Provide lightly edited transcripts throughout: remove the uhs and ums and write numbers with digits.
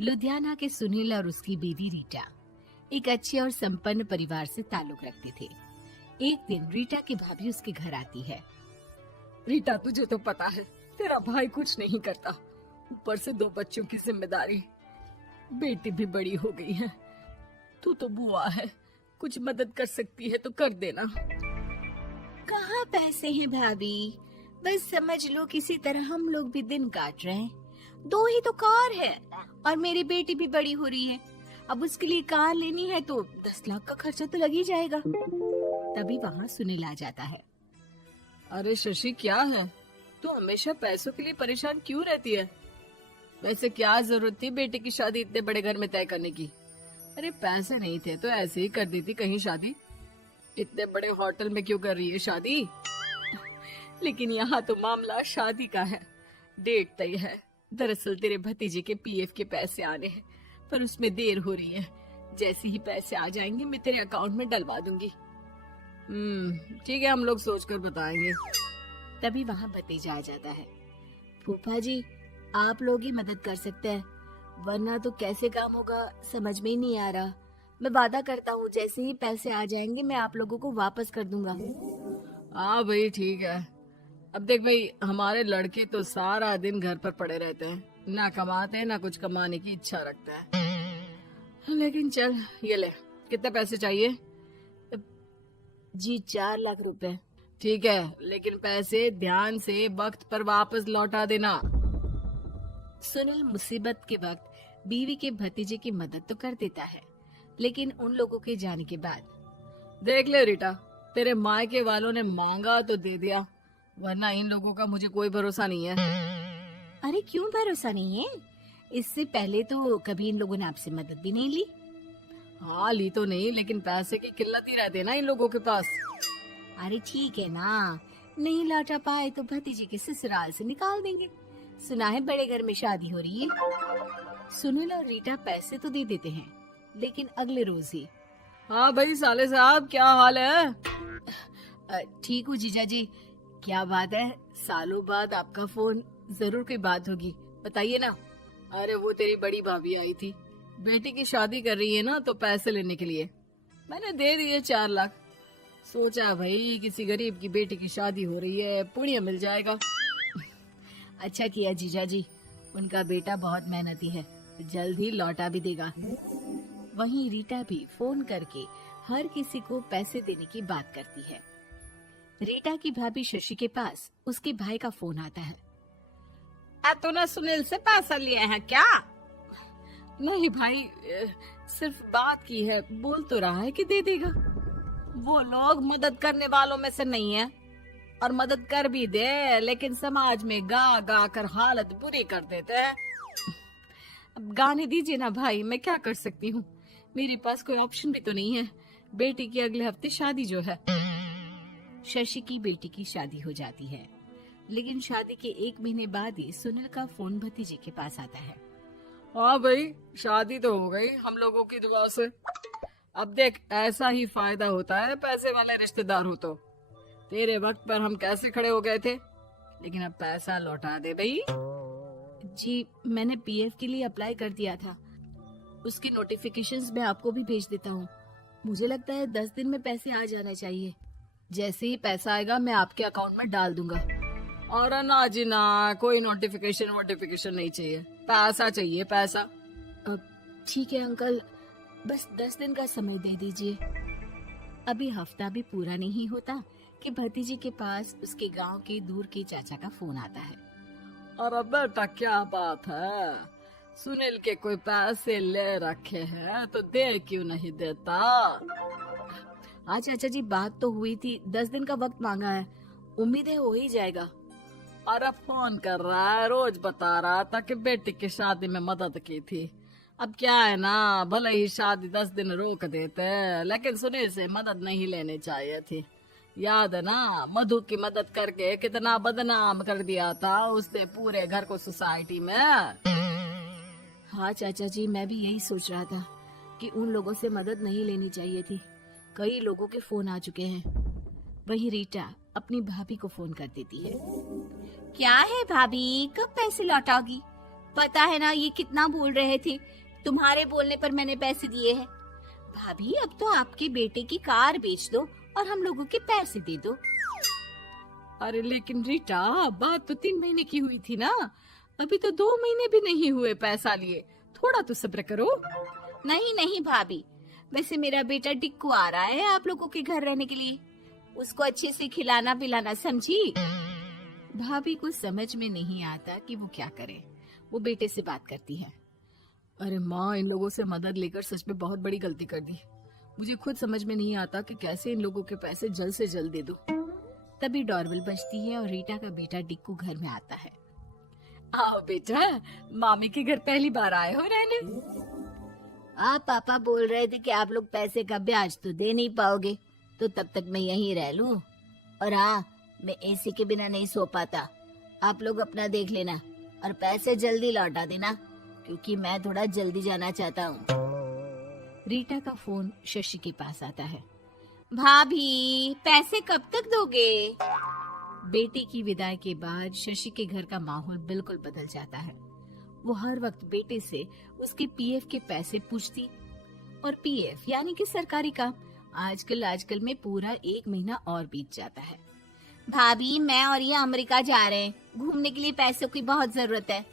लुधियाना के सुनील और उसकी बीवी रीटा एक अच्छे और संपन्न परिवार से ताल्लुक रखते थे। एक दिन रीटा की भाभी उसके घर आती है। रीटा, तुझे तो पता है तेरा भाई कुछ नहीं करता, ऊपर से 2 बच्चों की जिम्मेदारी, बेटी भी बड़ी हो गई है। तू तो बुआ है, कुछ मदद कर सकती है तो कर देना। कहाँ पैसे हैं भाभी, बस समझ लो किसी तरह हम लोग भी दिन काट रहे हैं। 2 ही तो कार है और मेरी बेटी भी बड़ी हो रही है। अब उसके लिए कार लेनी है तो 10 लाख का खर्चा तो लग ही जाएगा। तभी वहाँ सुनील आ जाता है। अरे शशि, क्या है, तू हमेशा पैसों के लिए परेशान क्यों रहती है? वैसे क्या जरूरत थी बेटी की शादी इतने बड़े घर में तय करने की? अरे पैसे नहीं थे तो ऐसे ही कर देती कहीं शादी। इतने बड़े होटल में क्यों कर रही है शादी? लेकिन यहाँ तो मामला शादी का है, डेट तय है। दरअसल तेरे भतीजे के पीएफ के पैसे आने हैं, पर उसमें देर हो रही है। जैसे ही पैसे आ जाएंगे मैं तेरे अकाउंट में डलवा दूंगी। ठीक है, हम लोग सोचकर बताएंगे। तभी वहाँ भतीजा आ जाता है। फूफा जी, आप लोग ही मदद कर सकते हैं, वरना तो कैसे काम होगा समझ में ही नहीं आ रहा। मैं वादा करता हूँ जैसे ही पैसे आ जाएंगे मैं आप लोगों को वापस कर दूंगा। हाँ भाई, ठीक है। अब देख भाई, हमारे लड़के तो सारा दिन घर पर पड़े रहते हैं, ना कमाते हैं ना कुछ कमाने की इच्छा रखते हैं। लेकिन चल, ये ले, कितने पैसे चाहिए? जी 4 लाख रुपए। ठीक है, लेकिन पैसे ध्यान से वक्त पर वापस लौटा देना। सुनील मुसीबत के वक्त बीवी के भतीजे की मदद तो कर देता है, लेकिन उन लोगों के जाने के बाद देख ले रीटा, तेरे मायके वालों ने मांगा तो दे दिया, वरना इन लोगों का मुझे कोई भरोसा नहीं है। अरे क्यों भरोसा नहीं है? इससे पहले तो कभी इन लोगों ने आपसे मदद भी नहीं ली। हाँ, ली तो नहीं, लेकिन पैसे की किल्लत ही रहती है ना इन लोगों के पास। अरे ठीक है ना, नहीं लौटा पाए तो भतीजे के ससुराल से निकाल देंगे। सुना है बड़े घर में शादी हो रही है। सुनील और रीटा पैसे तो दे देते हैं, लेकिन अगले रोज ही। हाँ भाई साले साहब, क्या हाल है? ठीक हूँ जीजा जी। क्या बात है, सालों बाद आपका फोन, जरूर कोई बात होगी, बताइए ना। अरे वो तेरी बड़ी भाभी आई थी, बेटी की शादी कर रही है ना, तो पैसे लेने के लिए मैंने दे दिए 4 लाख। सोचा भाई किसी गरीब की बेटी की शादी हो रही है, पुण्य मिल जाएगा। अच्छा किया जीजा जी, उनका बेटा बहुत मेहनती है, जल्द ही लौटा भी देगा। वहीं रीटा भी फोन करके हर किसी को पैसे देने की बात करती है। रीटा की भाभी शशि के पास उसके भाई का फोन आता है। तूने सुनील से पैसा लिया है क्या? नहीं भाई, सिर्फ बात की है, बोल तो रहा है कि दे देगा। वो लोग मदद करने वालों में से नहीं है, और मदद कर भी दे लेकिन समाज में गा गा कर हालत बुरी कर देते हैं। अब गाने दीजिए ना भाई, मैं क्या कर सकती हूँ, मेरे पास कोई ऑप्शन भी तो नहीं है। बेटी की अगले हफ्ते शादी जो है। शशि की बेटी की शादी हो जाती है, लेकिन शादी के 1 महीने बाद ही सुनील का फोन भतीजे के पास आता है। हाँ भाई, शादी तो हो गई हम लोगों की दुआ से। अब देख, ऐसा ही फायदा होता है पैसे वाले रिश्तेदार हो तो। तेरे वक्त पर हम कैसे खड़े हो गए थे, लेकिन अब पैसा लौटा दे भाई। जी, मैंने पीएफ के लिए अप्लाई कर दिया था, उसकी नोटिफिकेशंस मैं आपको भी भेज देता हूँ। मुझे लगता है 10 दिन में पैसे आ जाना चाहिए। जैसे ही पैसा आएगा मैं आपके अकाउंट में डाल दूंगा। और ना जी ना, कोई नोटिफिकेशन नहीं चाहिए, पैसा चाहिए, पैसा। ठीक है अंकल, बस 10 दिन का समय दे दीजिए। अभी हफ्ता भी पूरा नहीं होता कि भतीजे के पास उसके गांव के दूर के चाचा का फोन आता है। अरे बेटा, क्या बात है, सुनील के कोई पैसे ले रखे हैं तो दे क्यों नहीं देता? हाँ चाचा जी, बात तो हुई थी, 10 दिन का वक्त मांगा है, उम्मीद है हो ही जाएगा। अरे फोन कर रहा है, रोज बता रहा था कि बेटी की शादी में मदद की थी। अब क्या है ना, भले ही शादी 10 दिन रोक देते, लेकिन सुनील से मदद नहीं लेनी चाहिए थी। याद है ना, मधु की मदद करके कितना बदनाम कर दिया था उसने पूरे घर को सोसाइटी में। हाँ चाचा जी, मैं भी यही सोच रहा था कि उन लोगों से मदद नहीं लेनी चाहिए थी। कई लोगों के फोन आ चुके हैं। वहीं रीटा अपनी भाभी को फोन कर देती है। क्या है भाभी, कब पैसे लौटाओगी? पता है ना ये कितना बोल रहे थे, तुम्हारे बोलने पर मैंने पैसे दिए हैं। भाभी अब तो आपके बेटे की कार बेच दो और हम लोगों के पैसे दे दो। अरे लेकिन रीटा, बात तो 3 महीने की हुई थी ना, अभी तो 2 महीने भी नहीं हुए पैसा लिए, थोड़ा तो सब्र करो। नहीं नहीं भाभी, वैसे मेरा बेटा टिक्कू आ रहा है आप लोगों के घर रहने के लिए, उसको अच्छे से खिलाना पिलाना, समझी? भाभी को समझ में नहीं आता कि वो क्या करे। वो बेटे से बात करती है। अरे माँ, इन लोगों से मदद लेकर सच में बहुत बड़ी गलती कर दी। मुझे खुद समझ में नहीं आता कि कैसे इन लोगों के पैसे जल्द से जल्द दे दूं। तभी डोरबेल बजती है और रीटा का बेटा टिक्कू घर में आता है। आओ बेटा, मामी के घर पहली बार आए हो रहने? आप पापा बोल रहे थे कि आप लोग पैसे का ब्याज तो दे नहीं पाओगे, तो तब तक मैं यहीं रह लूं। और हाँ, मैं एसी के बिना नहीं सो पाता। आप लोग अपना देख लेना और पैसे जल्दी लौटा देना, क्योंकि मैं थोड़ा जल्दी जाना चाहता हूँ। रीटा का फोन शशि के पास आता है। भाभी, पैसे कब तक दोगे? बेटी की विदाई के बाद शशि के घर का माहौल बिल्कुल बदल जाता है। वो हर वक्त बेटे से उसके पीएफ के पैसे पूछती, और पीएफ यानी कि सरकारी काम। आजकल में पूरा 1 महीना और बीत जाता है। भाभी, मैं और ये अमेरिका जा रहे हैं, घूमने के लिए पैसों की बहुत जरूरत है।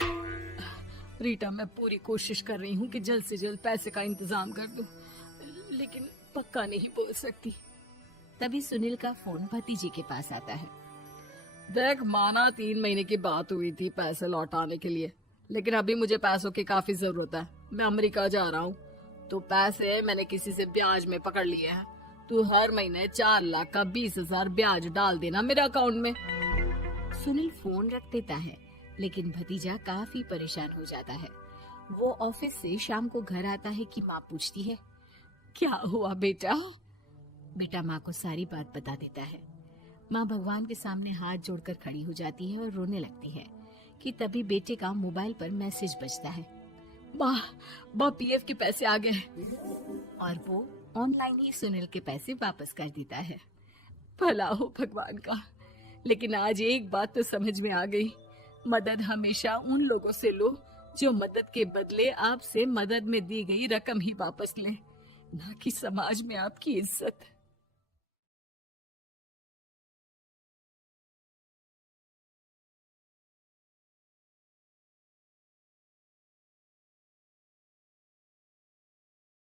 रीटा, मैं पूरी कोशिश कर रही हूँ कि जल्द से जल्द पैसे का इंतजाम कर दूं, लेकिन पक्का नहीं बोल सकती। तभी सुनील का फोन भतीजे के पास आता है। देख माना 3 महीने की बात हुई थी पैसे लौटाने के लिए, लेकिन अभी मुझे पैसों की काफी जरूरत है। मैं अमेरिका जा रहा हूँ, तो पैसे मैंने किसी से ब्याज में पकड़ लिए हैं। तू हर महीने 4 लाख का 20,000 ब्याज डाल देना मेरे अकाउंट में। सुनील फोन रख देता है, लेकिन भतीजा काफी परेशान हो जाता है। वो ऑफिस से शाम को घर आता है कि माँ पूछती है, क्या हुआ बेटा? बेटा माँ को सारी बात बता देता है। माँ भगवान के सामने हाथ जोड़कर खड़ी हो जाती है और रोने लगती है कि तभी बेटे का मोबाइल पर मैसेज बजता है। माँ, पीएफ के पैसे आ गए। और वो ऑनलाइन ही सुनील के पैसे वापस कर देता है। भला हो भगवान का। लेकिन आज एक बात तो समझ में आ गई, मदद हमेशा उन लोगों से लो जो मदद के बदले आपसे मदद में दी गई रकम ही वापस लें, ना कि समाज में आपकी इज्जत।